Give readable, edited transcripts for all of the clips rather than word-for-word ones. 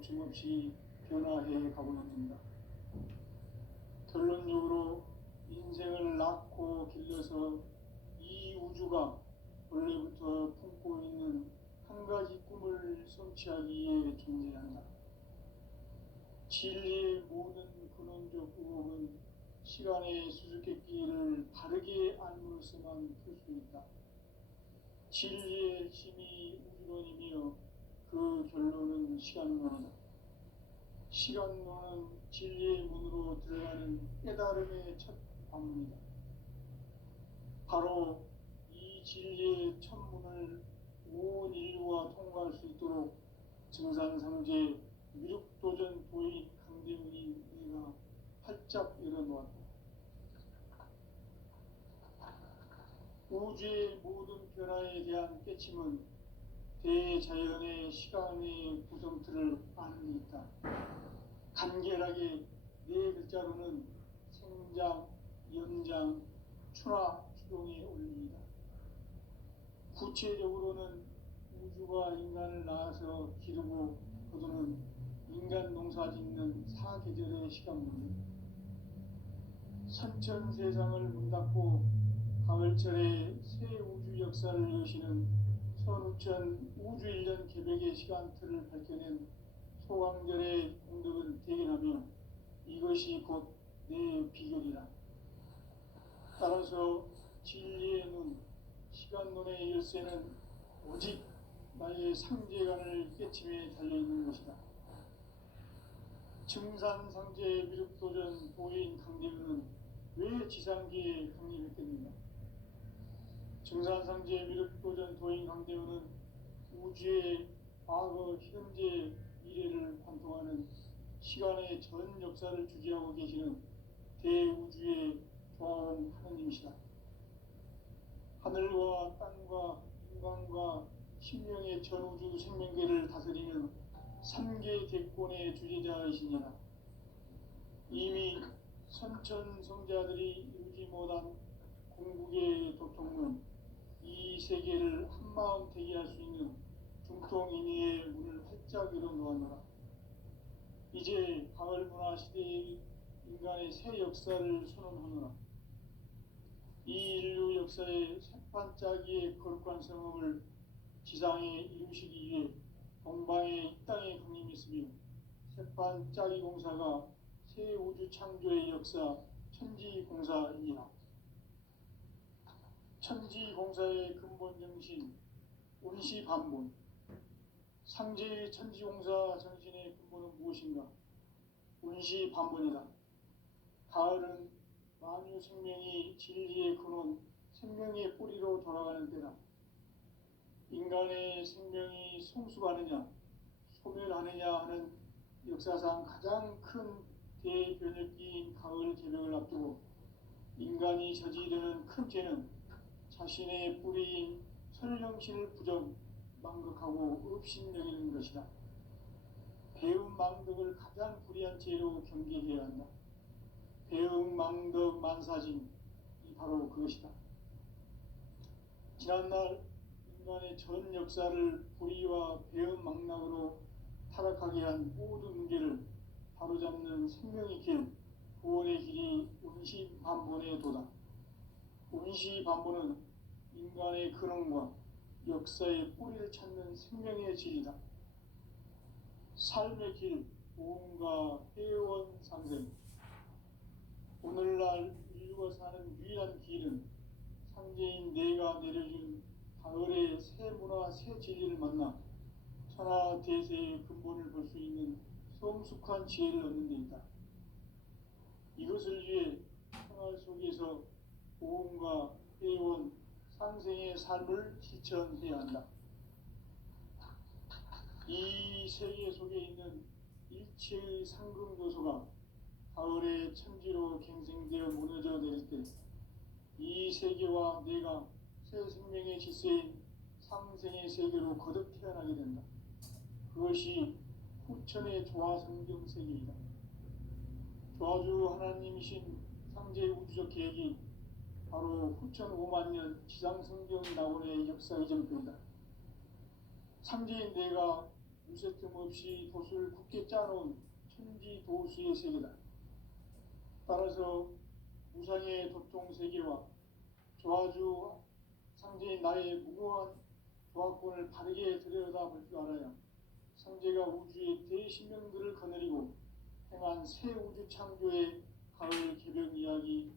멈춤없이 변화해 가고 있습니다. 결론적으로 인생을 낳고 길러서 이 우주가 원래부터 품고 있는 한 가지 꿈을 성취하기 위해 존재한다. 진리의 모든 근원적 의혹은 시간의 수수께끼를 바르게 알므로서만 풀 수 있다. 진리의 핵심이 우주론이며 그 결론은 시간론이다. 시간론은 진리의 문으로 들어가는 깨달음의 첫 방문이다. 바로 이 진리의 첫 문을 온 인류가 통과할 수 있도록 증산상제 미륵도전 도인 강대훈이 내가 활짝 열어놓았다. 우주의 모든 변화에 대한 깨침은 대자연의 시간의 구성틀을 아는 데 있다. 간결하게 네 글자로는 생장, 연장, 추나 추동에 올립니다. 구체적으로는 우주가 인간을 낳아서 기르고 거두는 인간 농사 짓는 사계절의 시간 문제, 선천 세상을 문닫고 가을철에 새 우주 역사를 여시는 선우천 우주 1년 개백의 시간틀을 밝혀낸 소강절의 공덕은 대견하며 이것이 곧 내 비결이라. 따라서 진리의 눈, 시간론의 열쇠는 오직 나의 상제관을 깨침에 달려있는 것이다. 증산상제 미륵도전 도인 강대훈은 왜 지상계에 강림했겠는가? 증산상제 미륵도전 도인 강대훈은 우주의 과거, 현재, 미래를 관통하는 시간의 전 역사를 주재하고 계시는 대우주의 조화원 하느님이시다. 하늘과 땅과 인간과 신명의 전우주 생명계를 다스리는 삼계 대권의 주재자이시니라. 이미 선천성자들이 이루지 못한 궁극의 도통문, 이 세계를 한마음 대기할 수 있는 중통인의의 문을 활짝 열어놓았노라. 이제 가을 문화 시대의 인간의 새 역사를 선언하노라. 이 인류 역사의 새반짝이의 거룩한 성험을 지상에 이루시기 위해 동방의 이 땅에 강림했으며 새반짝이 공사가 새 우주 창조의 역사 천지공사이니라. 천지공사의 근본 정신 운시반본, 상제의 천지공사 정신의 근본은 무엇인가? 운시반본이다. 가을은 만유 생명이 진리의 근원, 생명의 뿌리로 돌아가는 때다. 인간의 생명이 성숙하느냐, 소멸하느냐 하는 역사상 가장 큰 대변혁기인 가을 개벽을 앞두고 인간이 저지르는 큰 죄는 자신의 뿌리인 설령신을 부정, 망극하고 업신여기는 것이다. 배움 망덕을 가장 불의한 죄로 경계해야 한다. 배움 망덕 만사징이 바로 그것이다. 지난날 인간의 전 역사를 불의와 배움 망락으로 타락하게 한 모든 문제를 바로잡는 생명의 길, 구원의 길이 운시반본의 도다. 운시반본은 인간의 근원과 역사의 뿌리를 찾는 생명의 질이다. 삶의 길, 보험과 회원 상생. 오늘날 인류가 사는 유일한 길은 상제인 내가 내려준 가을의 새 문화, 새 진리를 만나 천하 대세의 근본을 볼 수 있는 성숙한 지혜를 얻는 데 있다. 이것을 위해 생활 속에서 보험과 회원, 상생의 삶을 실천해야 한다. 이 세계 속에 있는 일체의 상극 요소가 가을의 천지로 갱생되어 무너져 내릴 때 이 세계와 내가 새 생명의 질서인 상생의 세계로 거듭 태어나게 된다. 그것이 후천의 조화성경 세계이다. 조화주 하나님이신 상제 우주적 계획이 바로 후천 5만 년 지상성경 낙원의 역사 이전편이다. 상제인 내가 무쇠틈 없이 돛을 굳게 짜놓은 천지 도수의 세계다. 따라서 무상의 도통 세계와 조화주 상제인 나의 무고한 조화권을 바르게 들여다볼 줄 알아야 상제가 우주의 대신명들을 거느리고 행한 새 우주 창조의 가을 개벽 이야기,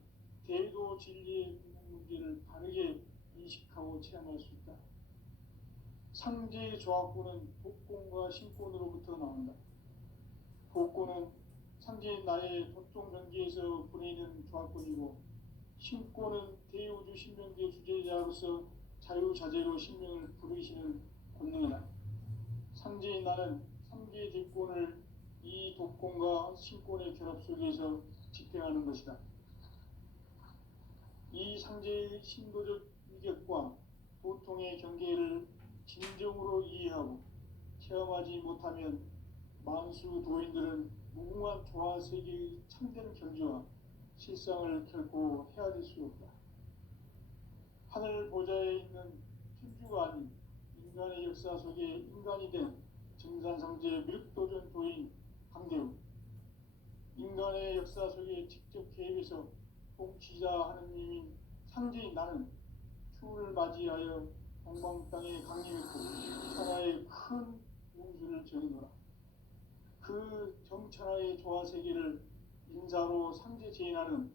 대도 진리의 문제를 바르게 인식하고 체험할 수 있다. 상제의 조화권은 복권과 신권으로부터 나온다. 복권은 상제인 나의 도통 전기에서 보내는 조화권이고, 신권은 대우주 신명계 주제자로서 자유자재로 신명을 부르시는 권능이다. 상제인 나는 상제의 대권을 이 독권과 신권의 결합 속에서 집행하는 것이다. 이 상제의 신도적 위격과 보통의 경계를 진정으로 이해하고 체험하지 못하면 만수 도인들은 무궁한 조화 세계의 참된 경지와 실상을 결코 헤아릴 수 없다. 하늘 보좌에 있는 천주가 아닌 인간의 역사 속에 인간이 된 증산상제 밀도전 도인 강대우, 인간의 역사 속에 직접 개입해서 통치자 하느님인 상제인 나는 추운을 맞이하여 동방 땅에 강림했고 천하의 큰 운수를 정해노라. 그 정천하의 조화 세계를 인사로 상제 제인하는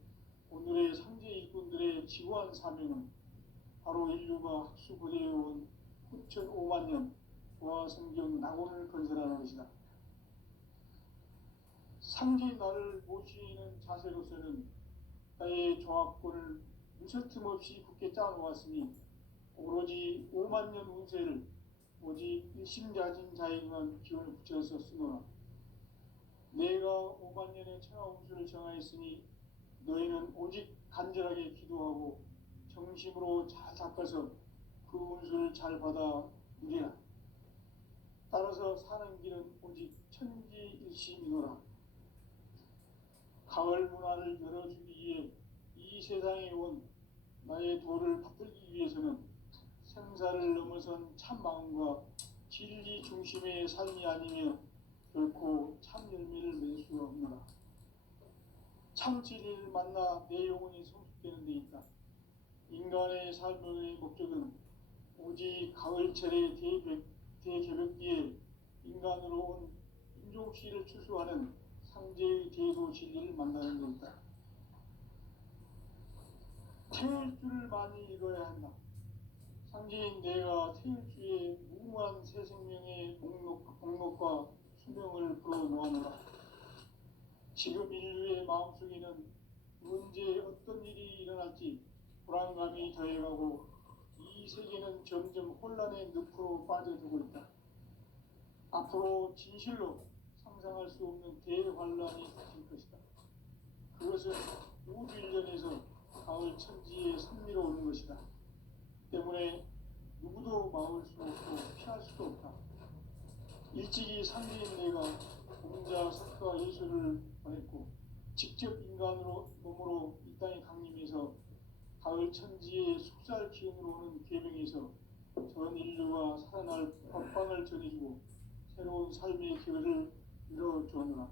오늘의 상제 일꾼들의 지구한 사명은 바로 인류가 학수고대해온 9,500만 년 조화 성경 낙원을 건설하는 것이다. 상제인 나를 모시는 자세로서는 나의 조화권을 무쇠틈 없이 굳게 짜놓았으니 오로지 5만 년 운세를 오직 일심자진 자에게만 기운을 붙여서 쓰노라. 내가 5만 년의 천하 운수를 정하였으니 너희는 오직 간절하게 기도하고 정심으로 잘 닦아서 그 운수를 잘 받아 누리라. 따라서 사는 길은 오직 천지일심이노라. 가을 문화를 열어주기 위해 이 세상에 온 나의 도를 받들기 위해서는 생사를 넘어선 참 마음과 진리 중심의 삶이 아니며 결코 참 열매를 맺을 수 없노라. 참 진리를 만나 내 영혼이 성숙되는 데 있다. 인간의 삶의 목적은 오직 가을철의 대개벽기에 인간으로 온 인종씨를 추수하는 상제의 대도 진리를 만나는 데 있다. 태일주를 많이 읽어야 한다. 상제인 내가 태일주의 무궁한 새 생명의 목록과 수명을 불어놓아노라. 지금 인류의 마음속에는 언제 어떤 일이 일어날지 불안감이 더해가고 이 세계는 점점 혼란의 늪으로 빠져들고 있다. 앞으로 진실로 상상할 수 없는 대환란이 닥칠 것이다. 그것은 우주 일련에서 가을 천지에 선미로운 것이다. 때문에 누구도 막을 수 없고 피할 수도 없다. 일찍이 상제인 내가 공자, 석가, 예수를 보냈고 직접 인간으로 몸으로 이 땅에 강림해서 가을 천지의 숙살 기운으로 오는 계명에서 전 인류가 살아날 법방을 전해주고 새로운 삶의 기회를 열어주었노라.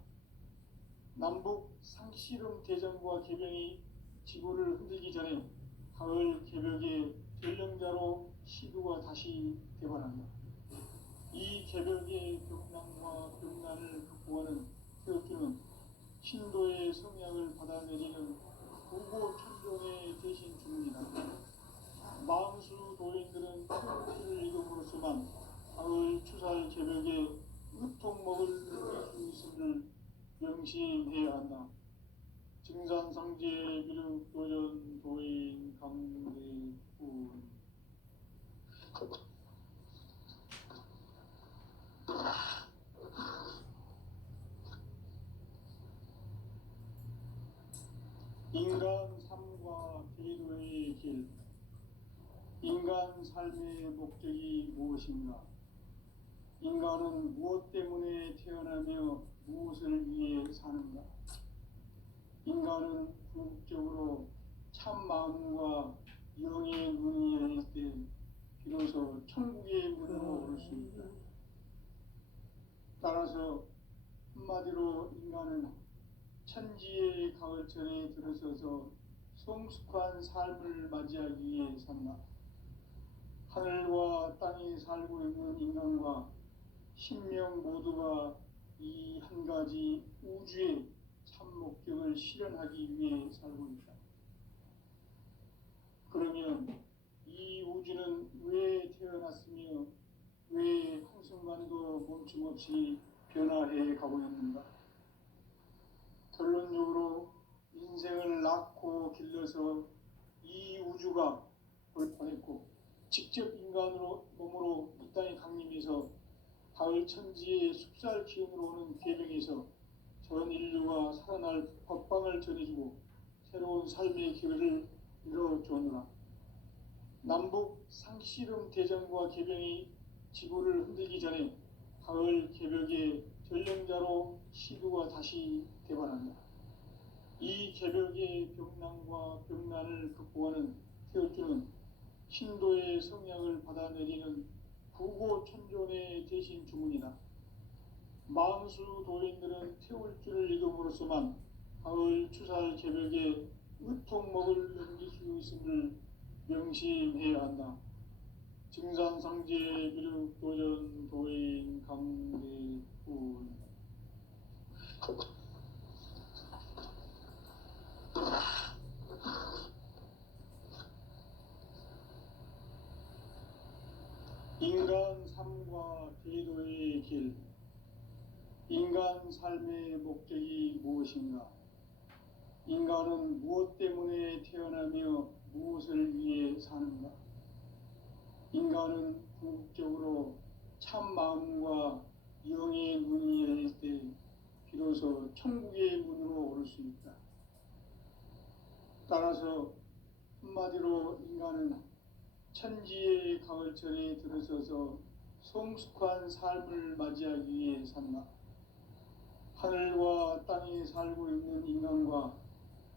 남북 상씨름 대전과 계명이 지구를 흔들기 전에 가을 개벽의 전령자로 시도가 다시 개발한다. 이 개벽의 벽난과 벽난을 극복하는 태극주는 신도의 성향을 받아내리는 부고 천종의 대신 주문이다. 망수 도인들은 태극주를 읽음으로써만 가을 추살 개벽의 으통먹을 느낄 수 있음을 명심해야 한다. 증산상제 비륵도전 도인 강대군. 인간 삶과 기도의 길. 인간 삶의 목적이 무엇인가? 인간은 무엇 때문에 태어나며 무엇을 위해 사는가? 인간은 궁극적으로 참 마음과 영의 눈이 열릴 때 비로소 천국의 문으로 오를 수 있다. 따라서 한마디로 인간은 천지의 가을철에 들어서서 성숙한 삶을 맞이하기 위해 산다. 하늘과 땅에 살고 있는 인간과 신명 모두가 이 한 가지 우주의 참 목적을 실현하기 위해 살고 있다. 그러면 이 우주는 왜 태어났으며 왜 한순간도 멈춤없이 변화해 가고 있는가? 결론적으로 인생을 낳고 길러서 이 우주가 보냈고 직접 인간으로 몸으로 이 땅에 강림해서 가을 천지의 숲살 기운으로 오는 계명에서 전 인류가 살아날 법방을 전해주고 새로운 삶의 기회를 열어주었노라. 남북 상씨름 대전과 개병이 지구를 흔들기 전에 가을 개벽의 전령자로 시두가 다시 대반한다. 이 개벽의 병난과 병난을 극복하는 태울주는 신도의 성약을 받아내리는 구고천존의 대신 주문이다. 만수 도인들은 태울주를 읽음으로써만 가을 추살 개벽의 으통목을 넘길 수 있음을 명심해야 한다. 증산상제 미륵 도전 도인 강대훈. 인간 삶과 제도의 길. 인간 삶의 목적이 무엇인가? 인간은 무엇 때문에 태어나며 무엇을 위해 사는가? 인간은 궁극적으로 참 마음과 영의 문이 열릴 때 비로소 천국의 문으로 오를 수 있다. 따라서 한마디로 인간은 천지의 가을철에 들어서서 성숙한 삶을 맞이하기 위해 산다. 하늘과 땅에 살고 있는 인간과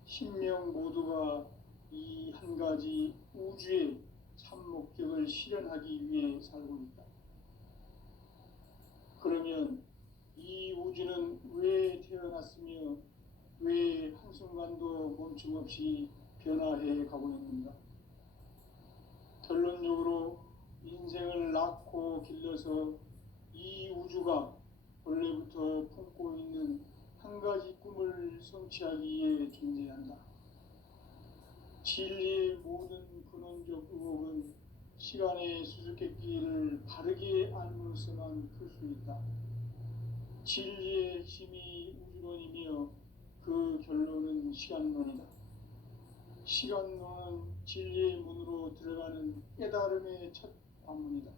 신명 모두가 이 한 가지 우주의 참 목적을 실현하기 위해 살고 있다. 그러면 이 우주는 왜 태어났으며 왜 한순간도 멈춤없이 변화해 가고 있는가? 결론적으로 인생을 낳고 길러서 이 우주가 원래부터 품고 있는 한 가지 꿈을 성취하기 위해 존재한다. 진리의 모든 근원적 의혹은 시간의 수수께끼를 바르게 알므로서만 풀 수 있다. 진리의 핵심이 우주론이며 그 결론은 시간론이다. 시간론은 진리의 문으로 들어가는 깨달음의 첫 관문이다.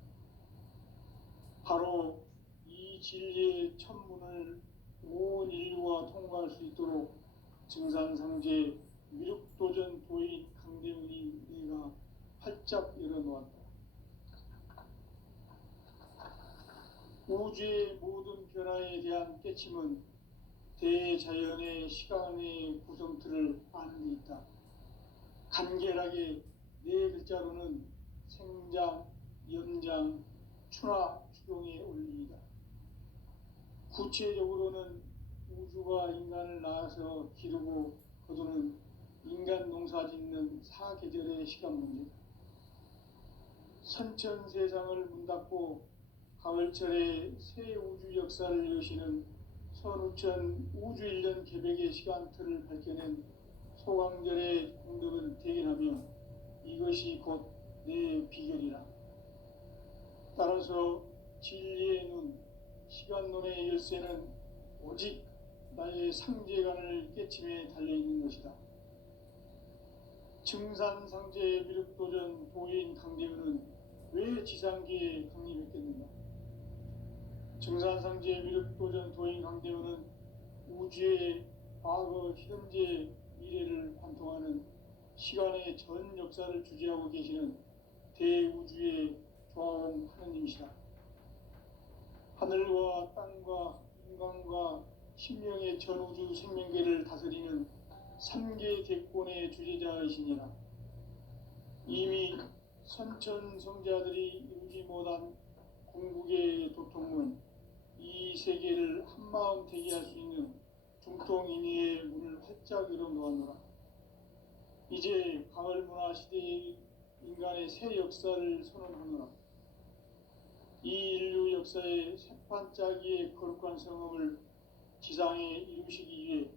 바로 이 진리의 첫 문을 온 인류가 통과할 수 있도록 증산상제 미륵도전 도인 강대훈이 내가 활짝 열어놓았다. 우주의 모든 변화에 대한 깨침은 대자연의 시간의 구성틀을 아는 데 있다. 간결하게 네 글자로는 생장, 연장, 추나 추동의 원리이다. 구체적으로는 우주가 인간을 낳아서 기르고 거두는 인간 농사 짓는 사계절의 시간 문제다. 선천 세상을 문 닫고 가을철에 새 우주 역사를 여시는 선우천 우주 1년 개벽의 시간틀을 밝혀낸 소강절의 공덕을 대견하며 이것이 곧 내 비결이라. 따라서 진리의 눈, 시간론의 열쇠는 오직 나의 상제관을 깨침에 달려있는 것이다. 증산상제 미륵도전 도인 강대훈은 왜 지상계에 강림했겠는가? 증산상제 미륵도전 도인 강대훈은 우주의 과거, 현재, 미래를 관통하는 시간의 전 역사를 주재하고 계시는 대우주의 조화원 하느님이시다. 하늘과 땅과 인간과 신명의 전우주 생명계를 다스리는 3계 대권의 주재자이시니라. 이미 선천성자들이 이루지 못한 궁극의 도통문, 이 세계를 한마음 되게 할 수 있는 중통인의의 문을 활짝 열어 놓았노라. 이제 가을 문화 시대의 인간의 새 역사를 선언하노라. 이 인류 역사의 새판짜기의 거룩한 성업을 지상에 이루시기 위해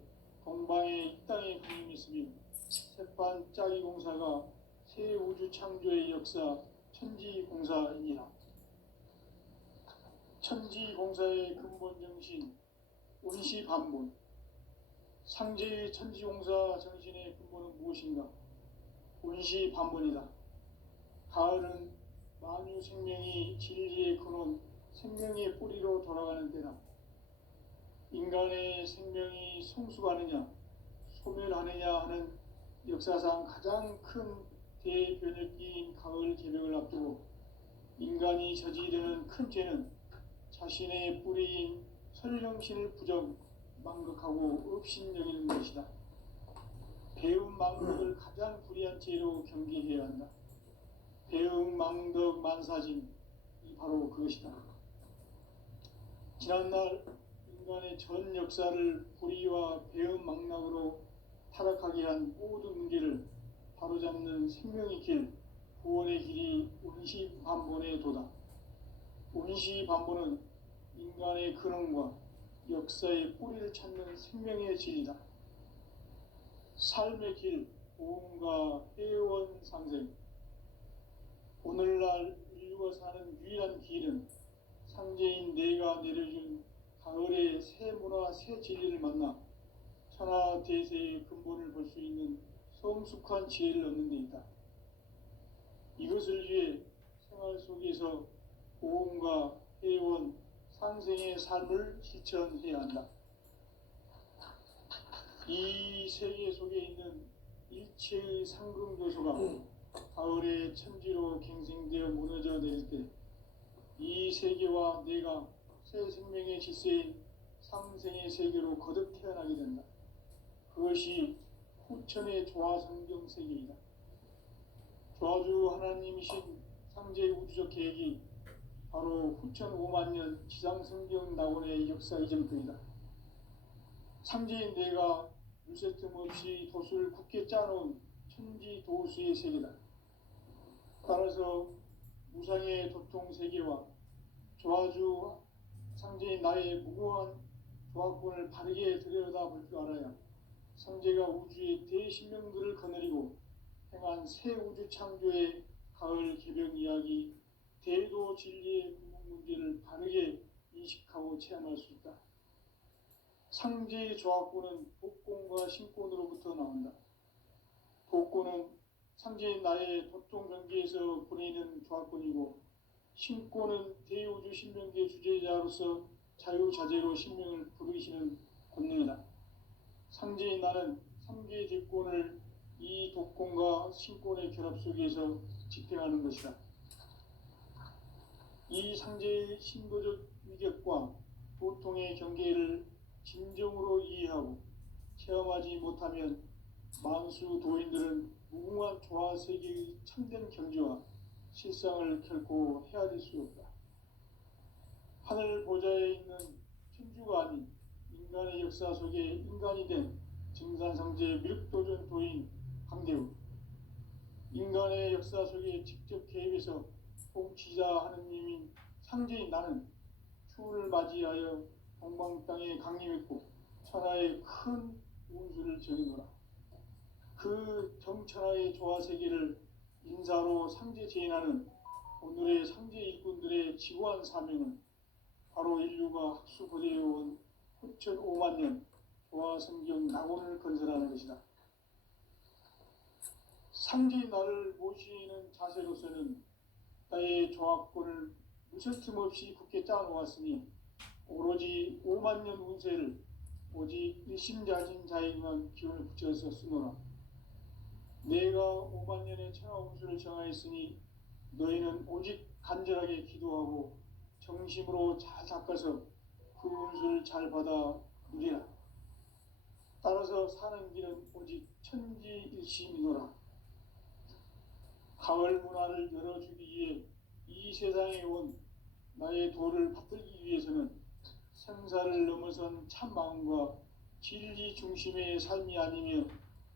동방의 이 땅에 강림했으며 새판짜기 공사가 새 우주 창조의 역사 천지공사이니라. 천지공사의 근본 정신 원시반본. 상제의 천지공사 정신의 근본은 무엇인가? 원시반본이다. 가을은 만유 생명이 진리의 근원, 생명의 뿌리로 돌아가는 때다. 인간의 생명이 성숙하느냐, 소멸하느냐 하는 역사상 가장 큰 대변혁기인 가을 개벽을 앞두고 인간이 저지르는 큰 죄는 자신의 뿌리인 설령신을 부정, 망극하고 업신여기는 것이다. 배움 망덕을 가장 불의한 죄로 경계해야 한다. 배움 망덕 만사짐이 바로 그것이다. 지난날 인간의 전 역사를 불의와 배움 망락으로 타락하게 한 모든 문제를 바로잡는 생명의 길, 구원의 길이 원시반본의 도다. 원시반본은 인간의 근원과 역사의 뿌리를 찾는 생명의 진리다. 삶의 길, 보험과 회원 상생. 오늘날 인류가 사는 유일한 길은 상제인 내가 내려준 가을의 새 문화, 새 진리를 만나 천하 대세의 근본을 볼 수 있는 성숙한 지혜를 얻는 데 있다. 이것을 위해 생활 속에서 보험과 회원, 상생의 삶을 실천해야 한다. 이 세계 속에 있는 일체의 상금 요소가 가을의 천지로 갱생되어 무너져 내릴 때 이 세계와 내가 새 생명의 질서인 상생의 세계로 거듭 태어나게 된다. 그것이 후천의 조화성경 세계이다. 조화주 하나님이신 상제의 우주적 계획이 바로 후천 5만 년 지상성경 낙원의 역사 이전부이다. 상제인 내가 물새 틈 없이 도수를 굳게 짜놓은 천지 도수의 세계다. 따라서 무상의 도통 세계와 조화주 상제인 나의 무궁한 조화권을 바르게 들여다볼 줄 알아야 상제가 우주의 대신명들을 거느리고 행한 새 우주 창조의 가을 개벽 이야기, 대도 진리의 근본 문제를 바르게 인식하고 체험할 수 있다. 상제의 조화권은 복권과 신권으로부터 나온다. 복권은 상제인 나의 도통 경계에서 보내는 조화권이고, 신권은 대우주 신명계 주제자로서 자유자재로 신명을 부르시는 권능이다. 상제인 나는 삼계 제권을 이 독권과 신권의 결합 속에서 집행하는 것이다. 이 상제의 신도적 위격과 보통의 경계를 진정으로 이해하고 체험하지 못하면 만수 도인들은 무궁한 조화세계의 참된 경지와 실상을 결코 헤아릴 수 없다. 하늘 보좌에 있는 천주가 아닌 인간의 역사 속에 인간이 된 증산상제 미륵도전 도인 강대우, 인간의 역사 속에 직접 개입해서 통치자 하느님인 상제인 나는 추운을 맞이하여 동방 땅에 강림했고 천하의 큰 운수를 정해노라. 그 정천하의 조화세계를 인사로 상제 제인하는 오늘의 상제 일꾼들의 지구한 사명은 바로 인류가 학수고대해온 후천 5만 년 조화성경 낙원을 건설하는 것이다. 상제인 나를 모시는 자세로서는 나의 조화권을 무슨 틈 없이 굳게 짜놓았으니 오로지 5만 년 운세를 오직 일심자진 자에게만 기운을 붙여서 쓰노라. 내가 5만 년의 천하 운수를 정하였으니 너희는 오직 간절하게 기도하고 정심으로 잘 닦아서 그 운수를 잘 받아 누리라. 따라서 사는 길은 오직 천지일심이노라. 가을 문화를 열어주기 위해 이 세상에 온 나의 도를 받들기 위해서는 생사를 넘어선 참 마음과 진리 중심의 삶이 아니며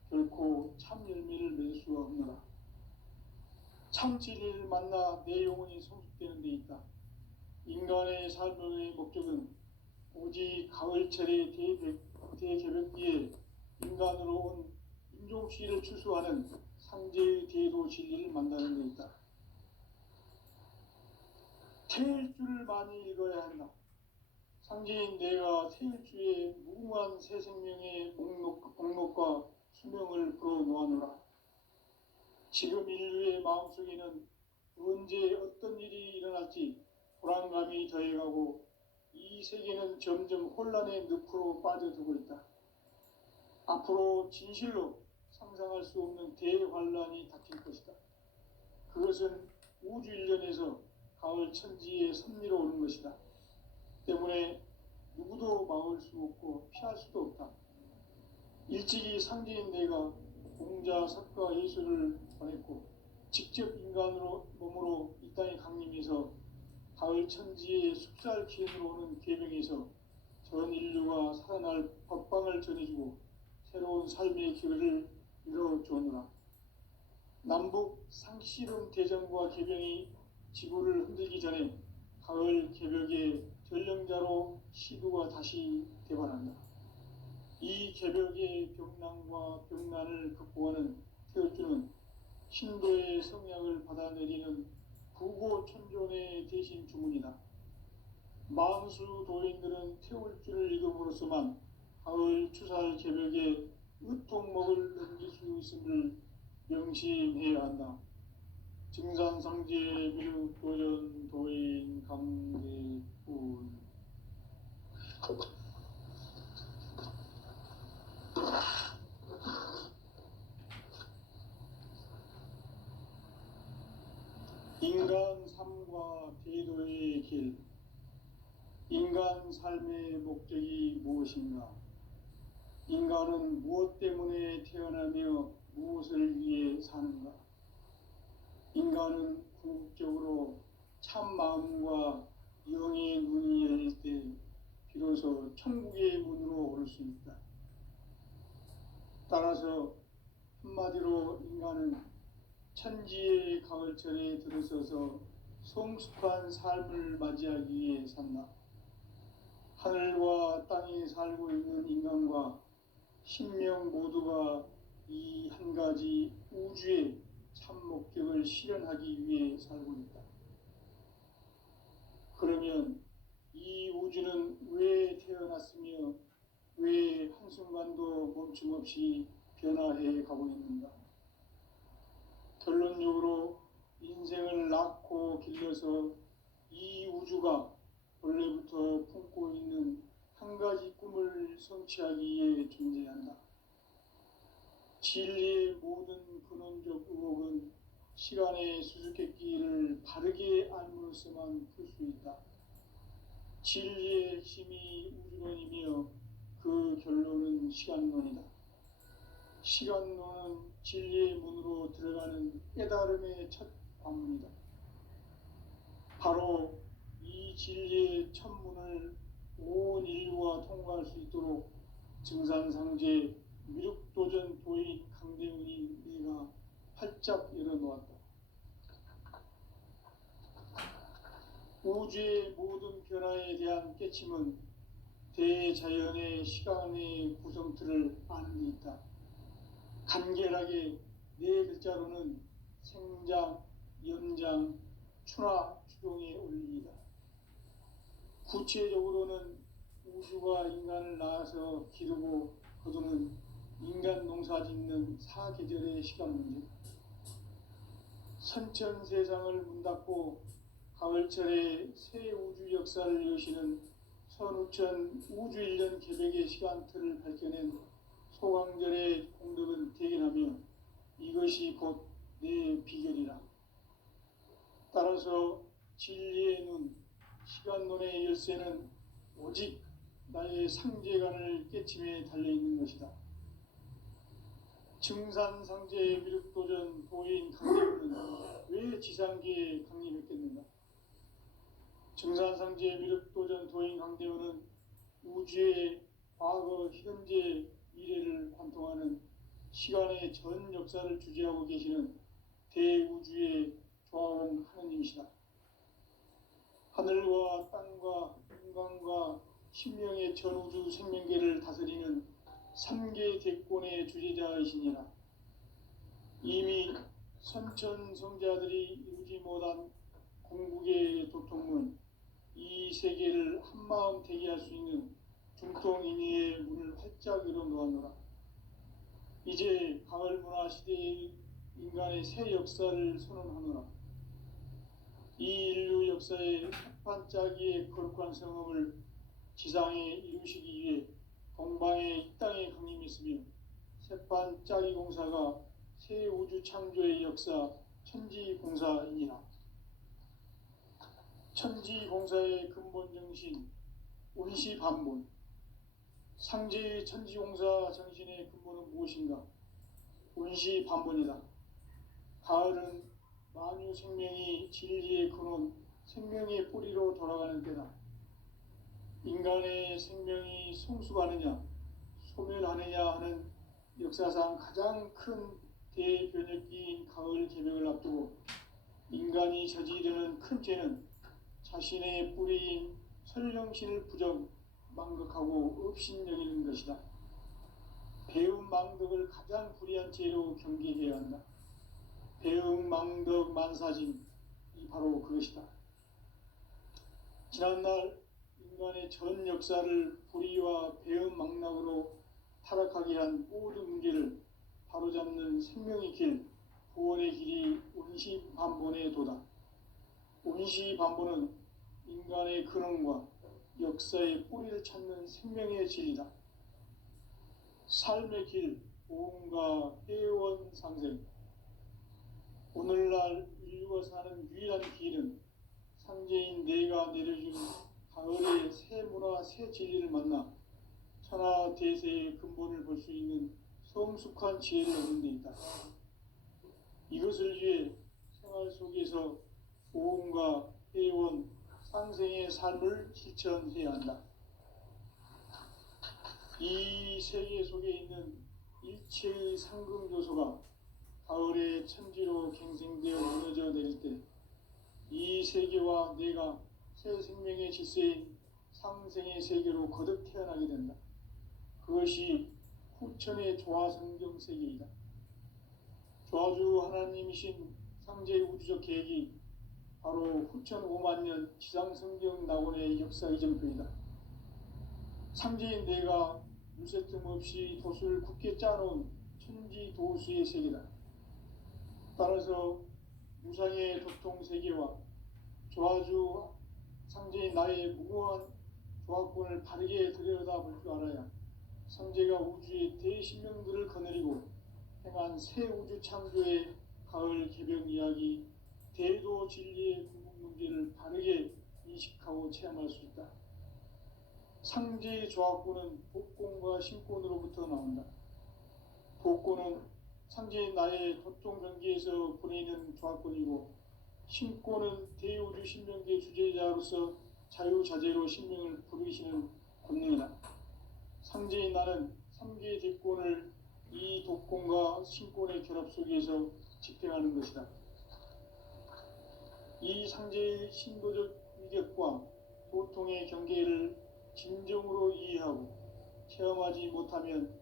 결코 참 열매를 맺을 수가 없노라. 참 진리를 만나 내 영혼이 성숙되는 데 있다. 인간의 삶의 목적은 오직 가을철의 대개벽기에 인간으로 온 인종시를 추수하는 상제의 대도 진리를 만나는 데 있다. 태일 주를 많이 읽어야 한다. 상제인 내가 태일 주의 무궁한 새 생명의 목록과 수명을 풀어놓아노라. 지금 인류의 마음속에는 언제 어떤 일이 일어날지 불안감이 더해가고 이 세계는 점점 혼란의 늪으로 빠져들고 있다. 앞으로 진실로 상상할 수 없는 대환란이 닥칠 것이다. 그것은 우주 일련에서 가을 천지에 섭리로 오는 것이다. 때문에 누구도 막을 수 없고 피할 수도 없다. 일찍이 상제인 내가 공자, 석가, 예수를 보냈고 직접 인간으로 몸으로 이 땅에 강림해서 가을 천지의 숙살 기운으로 오는 계명에서 전 인류가 살아날 법방을 전해주고 새로운 삶의 기회를 열어주오노라. 남북 상시론 대전과 개병이 지구를 흔들기 전에 가을 개벽의 전령자로 시도가 다시 개발한다. 이 개벽의 병난과 병난을 극복하는 태어주는 신도의 성약을 받아내리는 부고천존의 대신 주문이다. 만수 도인들은 태울주를 읽음으로써만 가을 추살 개벽에 으통목을 넘길 수 있음을 명심해야 한다. 증산상제 미륵도전 도인 강대군. 인간 삶과 대도의 길. 인간 삶의 목적이 무엇인가? 인간은 무엇 때문에 태어나며 무엇을 위해 사는가? 인간은 궁극적으로 참 마음과 영의 눈이 열릴 때 비로소 천국의 문으로 오를 수 있다. 따라서 한마디로 인간은 천지의 가을철에 들어서서 성숙한 삶을 맞이하기 위해 산다. 하늘과 땅에 살고 있는 인간과 신명 모두가 이 한 가지 우주의 참 목적을 실현하기 위해 살고 있다. 그러면 이 우주는 왜 태어났으며 왜 한순간도 멈춤없이 변화해 가고 있는가? 결론적으로 인생을 낳고 길러서 이 우주가 원래부터 품고 있는 한 가지 꿈을 성취하기 위해 존재한다. 진리의 모든 근원적 의혹은 시간의 수수께끼를 바르게 알므로써만 풀 수 있다. 진리의 핵심이 우주론이며 그 결론은 시간론이다. 시간론은 진리의 문으로 들어가는 깨달음의 첫 관문이다. 바로 이 진리의 첫 문을 온 인류가 통과할 수 있도록 증산상제 미륵도전 도인 강대훈이 내가 활짝 열어놓았다. 우주의 모든 변화에 대한 깨침은 대자연의 시간의 구성틀을 아는 데 있다. 간결하게 네 글자로는 생장, 연장, 추나 추동의 원리이다. 구체적으로는 우주가 인간을 낳아서 기르고 거두는 인간 농사 짓는 사계절의 시간 문제. 선천 세상을 문 닫고 가을철에 새 우주 역사를 여시는 선우천 우주 1년 개벽의 시간틀을 밝혀낸 소강절의 공덕은 대견하며 이것이 곧 내 비결이라. 따라서 진리의 눈, 시간론의 열쇠는 오직 나의 상제관을 깨침에 달려있는 것이다. 증산상제 미륵도전 도인 강림은 왜 지상계에 강림했겠는가? 증산상제 미륵도전 도인 강대원은 우주의 과거, 현재, 미래를 관통하는 시간의 전 역사를 주재하고 계시는 대우주의 조화원 하느님이시다. 하늘과 땅과 인간과 신명의 전우주 생명계를 다스리는 삼계 대권의 주재자이시니라. 이미 선천성자들이 이루지 못한 궁극의 도통문, 이 세계를 한마음 되게 할 수 있는 중통인의의 문을 활짝 열어 놓았노라. 이제 가을 문화 시대의 인간의 새 역사를 선언하노라. 이 인류 역사의 반짝이의 거룩한 성음을 지상에 이루시기 위해 동방의 이 땅에 강림했으며 새반짝이 공사가 새 우주 창조의 역사 천지공사이니라. 천지공사의 근본 정신 운시반본. 상제의 천지공사 정신의 근본은 무엇인가? 운시반본이다. 가을은 만유 생명이 진리의 근원, 생명의 뿌리로 돌아가는 때다. 인간의 생명이 성숙하느냐, 소멸하느냐 하는 역사상 가장 큰 대변혁기인 가을 개벽을 앞두고 인간이 저지르는 큰 죄는 자신의 뿌리인 설령신을 부정, 망극하고 업신여기는 것이다. 배움 망덕을 가장 불의한 죄로 경계해야 한다. 배움 망덕 만사짐이 바로 그것이다. 지난날 인간의 전 역사를 불의와 배움 망락으로 타락하게 한 모든 문제를 바로잡는 생명의 길, 구원의 길이 운시반본의 도다. 운시반본은 인간의 근원과 역사의 뿌리를 찾는 생명의 진리다. 삶의 길, 보험과 회원 상생. 오늘날 인류가 사는 유일한 길은 상제인 내가 내려준 가을의 새 문화, 새 진리를 만나 천하 대세의 근본을 볼 수 있는 성숙한 지혜를 얻는 데 있다. 이것을 위해 생활 속에서 보험과 회원, 상생의 삶을 실천해야 한다. 이 세계 속에 있는 일체의 상금 요소가 가을의 천지로 갱생되어 무너져 내릴 때 이 세계와 내가 새 생명의 질서인 상생의 세계로 거듭 태어나게 된다. 그것이 후천의 조화성경 세계이다. 조화주 하나님이신 상제의 우주적 계획이 바로 후천 5만 년 지상성경 낙원의 역사 이전표이다. 상제인 내가 물새틈 없이 도수를 굳게 짜놓은 천지도수의 세계다. 따라서 무상의 도통 세계와 조화주 상제인 나의 무궁한 조화권을 바르게 들여다볼 줄 알아야 상제가 우주의 대신명들을 거느리고 행한 새 우주 창조의 가을 개벽 이야기, 대도 진리의 궁극 문제를 바르게 인식하고 체험할 수 있다. 상제의 조화권은 복권과 신권으로부터 나온다. 복권은 상제인 나의 도통 경계에서 보내는 조화권이고, 신권은 대우주 신명계 주제자로서 자유자재로 신명을 부르시는 권능이다. 상제인 나는 3개의 대권을 이 독권과 신권의 결합 속에서 집행하는 것이다. 이 상제의 신도적 위격과 도통의 경계를 진정으로 이해하고 체험하지 못하면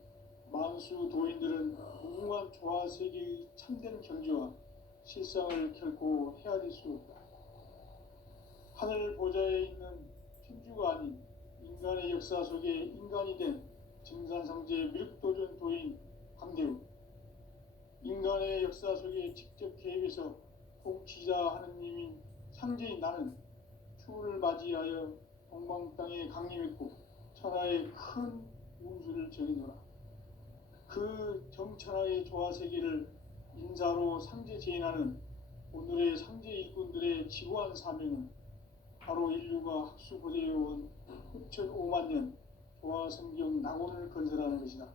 만수 도인들은 무궁한 조화세계의 참된 경지와 실상을 결코 헤아릴 수 없다. 하늘 보좌에 있는 천주가 아닌 인간의 역사 속에 인간이 된 증산상제의 밀도전 도인 강대우, 인간의 역사 속에 직접 개입해서 통치자 하느님인 상제인 나는 추를 맞이하여 동방 땅에 강림했고 천하의 큰 운수를 적이노라. 그 정천하의 조화세계를 인사로 상제 제인하는 오늘의 상제 일꾼들의 지구한 사명은 바로 인류가 학수고대해온 후천 5만 년 조화성경 낙원을 건설하는 것이다.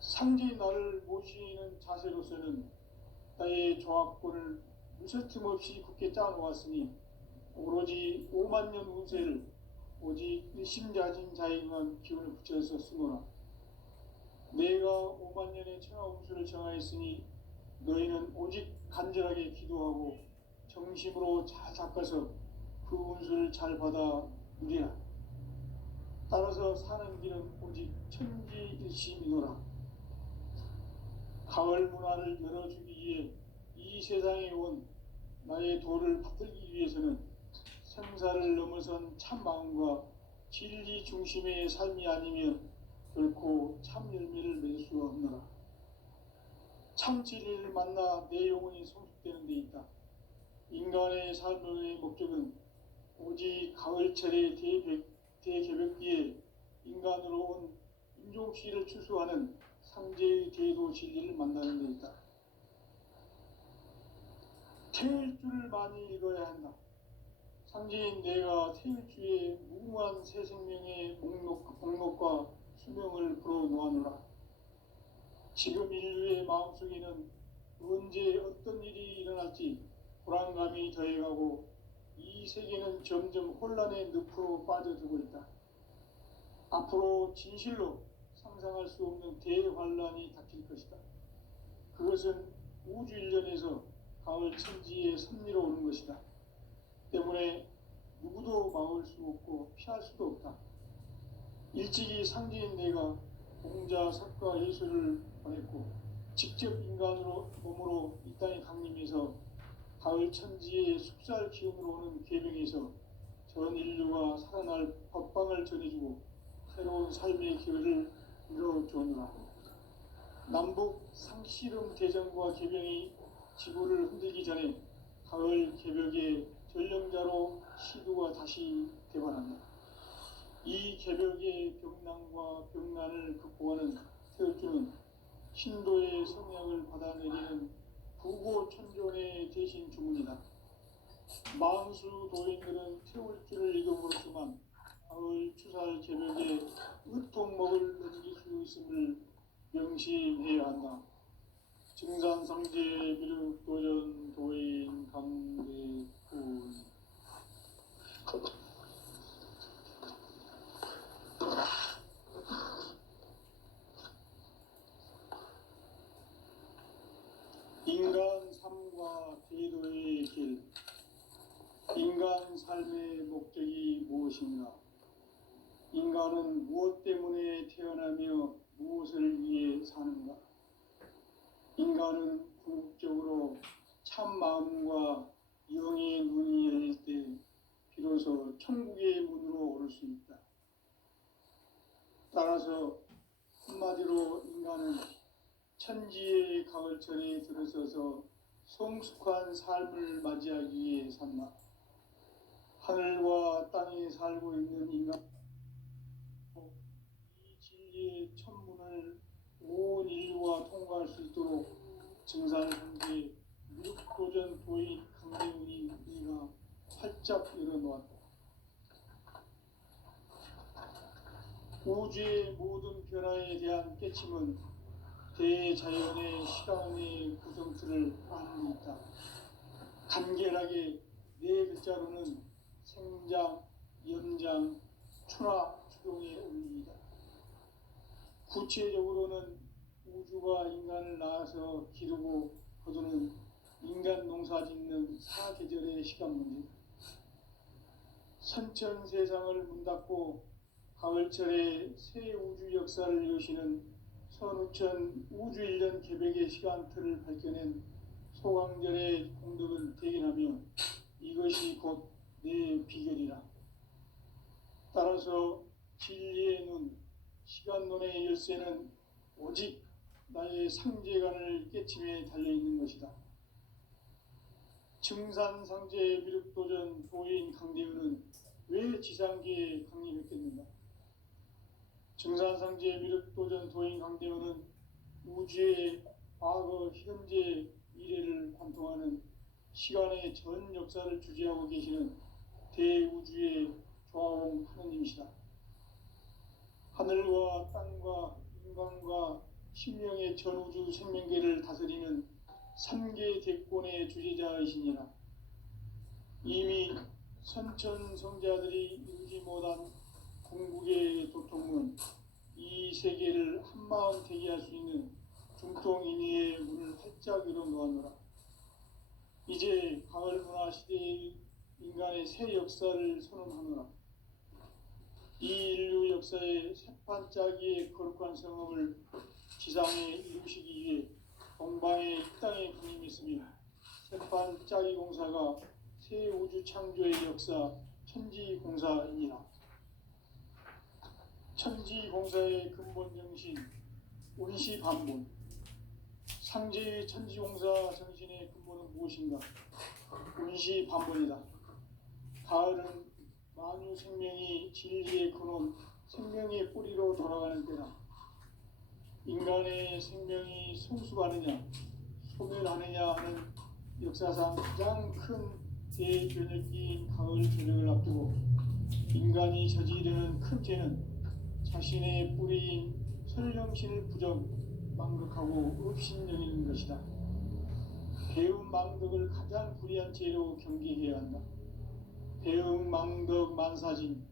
상제인 나를 모시는 자세로서는 나의 조화권을 무설틈 없이 굳게 짜놓았으니 오로지 5만 년 운세를 오직 일심자진 자에게만 기운을 붙여서 쓰노라. 내가 5만 년의 천하음수를 정하였으니 너희는 오직 간절하게 기도하고 정심으로 잘 닦아서 그 운수를 잘 받아 누리라. 따라서 사는 길은 오직 천지일심이노라. 가을 문화를 열어주기 위해 이 세상에 온 나의 도를 받들기 위해서는 생사를 넘어선 참 마음과 진리 중심의 삶이 아니면 결코 참 열매를 맺을 수 없노라. 참 진리를 만나 내 영혼이 성숙되는 데 있다. 인간의 삶의 목적은 오직 가을철의 대개벽기에 인간으로 온 인종씨를 추수하는 상제의 대도 진리를 만나는 데 있다. 태일주를 많이 읽어야 한다. 상제인 내가 태일주의 무궁한 새 생명의 목록과 수명을 풀어놓아노라. 지금 인류의 마음속에는 언제 어떤 일이 일어날지 불안감이 더해가고 이 세계는 점점 혼란의 늪으로 빠져들고 있다. 앞으로 진실로 상상할 수 없는 대환란이 닥칠 것이다. 그것은 우주 일련에서 가을 천지의 섭리로 오는 것이다. 때문에 누구도 막을 수 없고 피할 수도 없다. 일찍이 상제인 내가 공자, 석가, 예수를 보냈고 직접 인간으로 몸으로 이 땅에 강림해서 가을 천지의 숙살 기운으로 오는 계명에서 전 인류가 살아날 법방을 전해주고 새로운 삶의 기회를 이뤄주느라. 남북 상씨름 대전과 계명이 지구를 흔들기 전에 가을 개벽의 전령자로 시두가 다시 개발한다. 이 개벽의 병난과 병난을 극복하는 태울주는 신도의 성약을 받아내리는 부고천존의 대신 주문이다. 만수 도인들은 태울주를 읽음으로써만 가을 추살 개벽에 으통목을 넘길 수 있음을 명심해야 한다. 증산상제 비륵 도전 도인 강대군. 인간 삶과 제도의 길. 인간 삶의 목적이 무엇인가? 인간은 무엇 때문에 태어나며 무엇을 위해 사는가? 인간은 궁극적으로 참 마음과 영의 눈이 열릴 때 비로소 천국의 문으로 오를 수 있다. 따라서 한마디로 인간은 천지의 가을철에 들어서서 성숙한 삶을 맞이하기 위해 산다. 하늘과 땅에 살고 있는 인간, 이 진리의 천문을 온 인류가 통과할 수 있도록 증산상제 미륵도전 도인 강대훈이 이가 활짝 열어놓았다. 우주의 모든 변화에 대한 깨침은 대자연의 시간의 구성틀을 아는 데 있다. 간결하게 네 글자로는 생장, 연장, 추나, 추동의 원리이다. 구체적으로는 우주가 인간을 낳아서 기르고 거두는 인간 농사 짓는 사계절의 시간 문제. 선천 세상을 문 닫고 가을철에 새 우주 역사를 여시는 선우천 우주 1년 개벽의 시간틀을 밝혀낸 소강절의 공덕을 대견하며 이것이 곧 내 비결이라. 따라서 진리의 눈, 시간론의 열쇠는 오직 나의 상제관을 깨침에 달려있는 것이다. 증산상제 미륵도전 도인 강대훈은 왜 지상계에 강림했겠는가? 증산상제 미륵도전 도인 강대훈은 우주의 과거, 현재, 미래를 관통하는 시간의 전 역사를 주재하고 계시는 대우주의 조화홍 하느님이시다. 하늘과 땅과 인간과 신명의 전우주 생명계를 다스리는 3계 대권의 주제자이시니라. 이미 선천성자들이 이루지 못한 궁극의 도통은 이 세계를 한마음 되게 할 수 있는 중통인의의 문을 활짝 열어 놓았노라. 이제 가을 문화 시대의 인간의 새 역사를 선언하노라. 이 인류 역사의 새반짝이의 거룩한 성업을 지상에 이루시기 위해 동방의 이 땅에 군림했으며 새반짝이 공사가 새 우주 창조의 역사 천지공사이니라. 천지공사의 근본 정신 운시반본. 상제의 천지공사 정신의 근본은 무엇인가? 운시반본이다. 가을은 만유 생명이 진리의 근원, 생명의 뿌리로 돌아가는 때다. 인간의 생명이 성숙하느냐, 소멸하느냐 하는 역사상 가장 큰 대변혁기인 가을 저녁을 앞두고 인간이 저지르는 큰 죄는 자신의 뿌리인 설령신을 부정, 망극하고 업신여기는 것이다. 배음 망덕을 가장 불의한 죄로 경계해야 한다. 배음 망덕 만사진이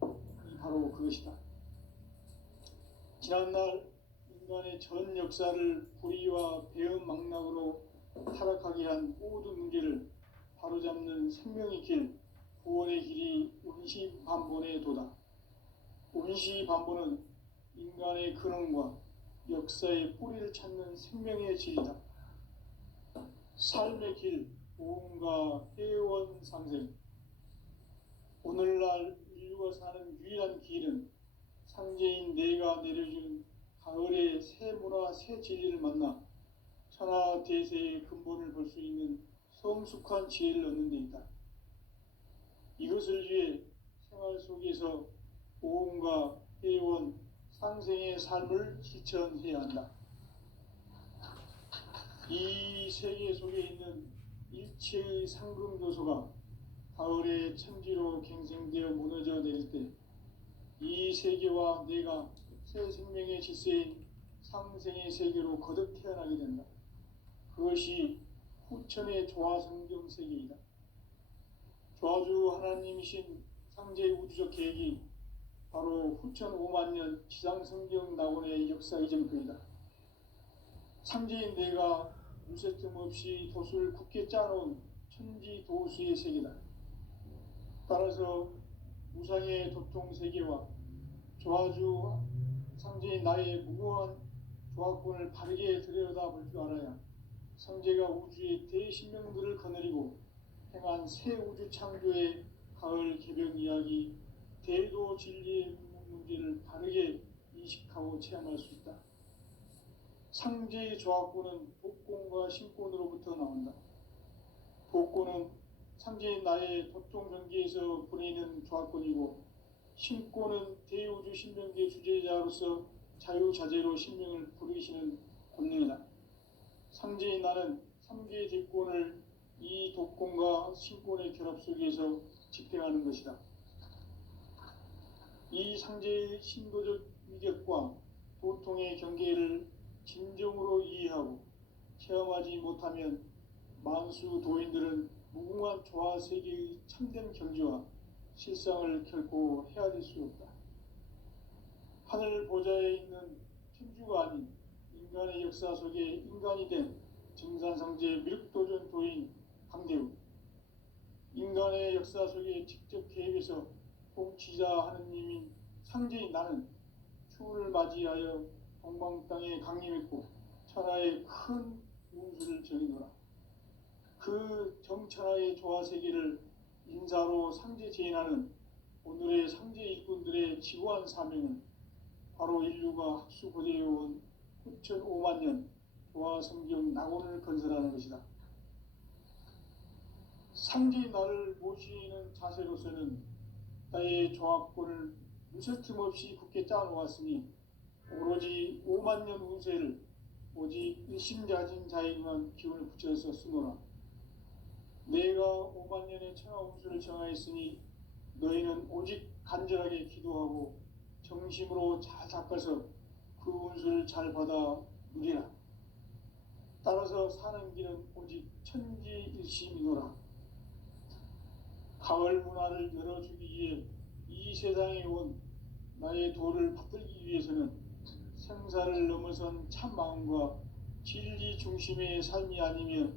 바로 그것이다. 지난날 인간의 전 역사를 불의와 배음 망락으로 타락하게 한 모든 문제를 바로잡는 생명의 길, 구원의 길이 운시반본의 도다. 운시반본은 인간의 근원과 역사의 뿌리를 찾는 생명의 질이다. 삶의 길, 보험과 회원 상생. 오늘날 인류가 사는 유일한 길은 상제인 내가 내려준 가을의 새 문화, 새 진리를 만나 천하대세의 근본을 볼 수 있는 성숙한 지혜를 얻는 데 있다. 이것을 위해 생활 속에서 보험과 회원, 상생의 삶을 실천해야 한다. 이 세계 속에 있는 일체의 상금도소가 가을의 천지로 갱생되어 무너져 내릴 때 이 세계와 내가 새 생명의 질서인 상생의 세계로 거듭 태어나게 된다. 그것이 후천의 조화성경 세계이다. 조화주 하나님이신 상제의 우주적 계획이 바로 후천 5만 년 지상성경 낙원의 역사 이전표이다. 상제인 내가 무쇠 틈 없이 도수를 굳게 짜놓은 천지 도수의 세계다. 따라서 무상의 도통 세계와 조화주 상제인 나의 무궁한 조화권을 바르게 들여다볼 줄 알아야 상제가 우주의 대신명들을 거느리고 행한 새 우주 창조의 가을 개벽 이야기, 대도 진리의 문제를 바르게 인식하고 체험할 수 있다. 상제의 조화권은 복권과 신권으로부터 나온다. 복권은 상제인 나의 도통 경계에서 보내는 조화권이고, 신권은 대우주 신명계 주제자로서 자유자재로 신명을 부르시는 권능이다. 상제인 나는 3개의 대권을 이 독권과 신권의 결합 속에서 집행하는 것이다. 이 상제의 신도적 위력과 도통의 경계를 진정으로 이해하고 체험하지 못하면 만수 도인들은 무궁한 조화 세계의 참된 경지와 실상을 결코 헤아릴 수 없다. 하늘 보좌에 있는 천주가 아닌 인간의 역사 속에 인간이 된 증산상제 밀도전 도인 강대우, 인간의 역사 속에 직접 개입해서 통치자 하느님인 상제인 나는 추운을 맞이하여 동방 땅에 강림했고 천하의 큰 운수를 정의노라. 그 정천하의 조화세계를 인사로 상제 제인하는 오늘의 상제 일꾼들의 지고한 사명은 바로 인류가 학수고대해온 후천 5만 년 조화성경 낙원을 건설하는 것이다. 상제의 나를 모시는 자세로서는 나의 조합권을 무쇠틈 없이 굳게 짜놓았으니 오로지 5만 년 운세를 오직 일심자진 자에게만 기운을 붙여서 쓰노라. 내가 5만 년의 천하 운수를 정하였으니 너희는 오직 간절하게 기도하고 정심으로 잘 닦아서 그 운수를 잘 받아 누리라. 따라서 사는 길은 오직 천지일심이노라. 가을 문화를 열어주기 위해 이 세상에 온 나의 도를 붙들기 위해서는 생사를 넘어선 참 마음과 진리 중심의 삶이 아니면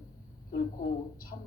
결코 참